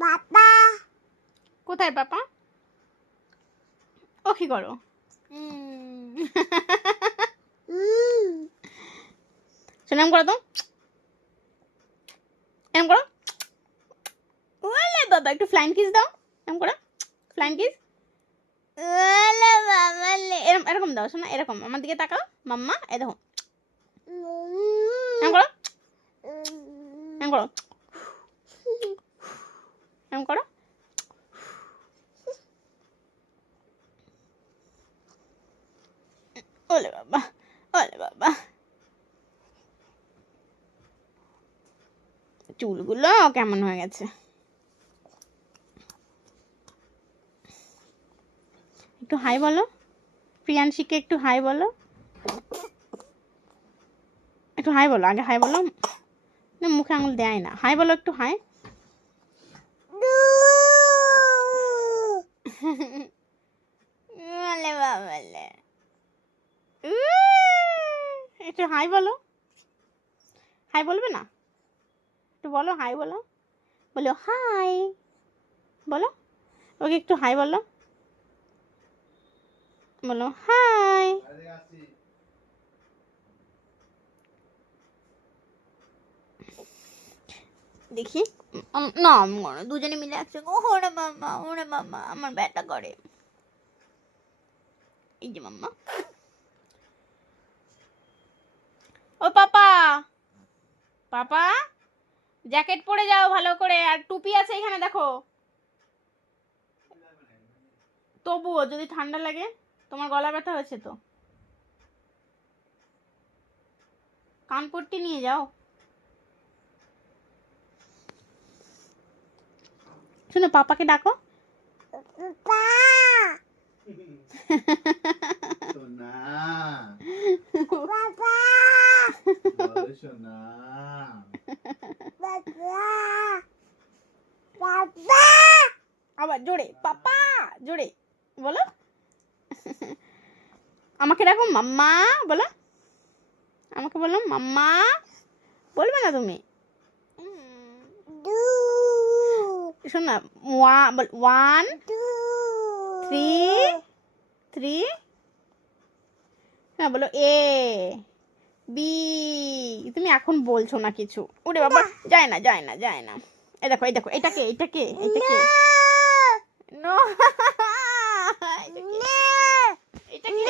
পাপা কোথায় পাপা? ও কি করো? শোনো এরম করো তো, এরম করো। ওলে বাবা, একটু ফ্লাইং কিস দাও, এরম করো ফ্লাইং কিস। ওলে বাবা লে, এরকম এরকম দাও শোনা, এরকম আমার দিকে তাকাও মাম্মা, এই দেখো এরম করো, এরম করো, এরম করো। ওলে বাবা, ওলে বাবা, চুলগুলো কেমন হয়ে গেছে। একটু হাই বলো, প্রিয়াংশীকে একটু হাই বলো, একটু হাই বলো, আগে হাই বলো। না মুখে আঙুল দেয় না, হাই বলো একটু, হাই। একটু হাই বলো, হাই বলবে না? একটু বলো হাই বলো, বলো হাই বলো, ওকে একটু হাই বলো, বলো হাই। দেখি না, দুজনে মিলে একসঙ্গে, ওরে মাম্মা আমার ব্যথা করে। এই যে মাম্মা, ও পাপা, পাপা জ্যাকেট পরে যাও ভালো করে, আর টুপি আছে এখানে দেখো। তবুও যদি ঠান্ডা লাগে, তোমার গলা ব্যথা হয়েছে তো, কানপট্টি নিয়ে যাও। শোনো পাপাকে ডাকো। সোনা পাপা বলো সোনা পাপা আবার জোরে পাপা, জোরে বলো। আমাকে ডাকো মাম্মা বলো, আমাকে বলো মাম্মা, বলবে না তুমি? শোন না, 1 3 হ্যাঁ বলো এ বি। তুমি এখন বলছো না কিছু, ওরে বাবা যায় না যায় না যায় না। এই দেখো এই দেখো, এটাকে এটাকে এটাকে নো, এটাকে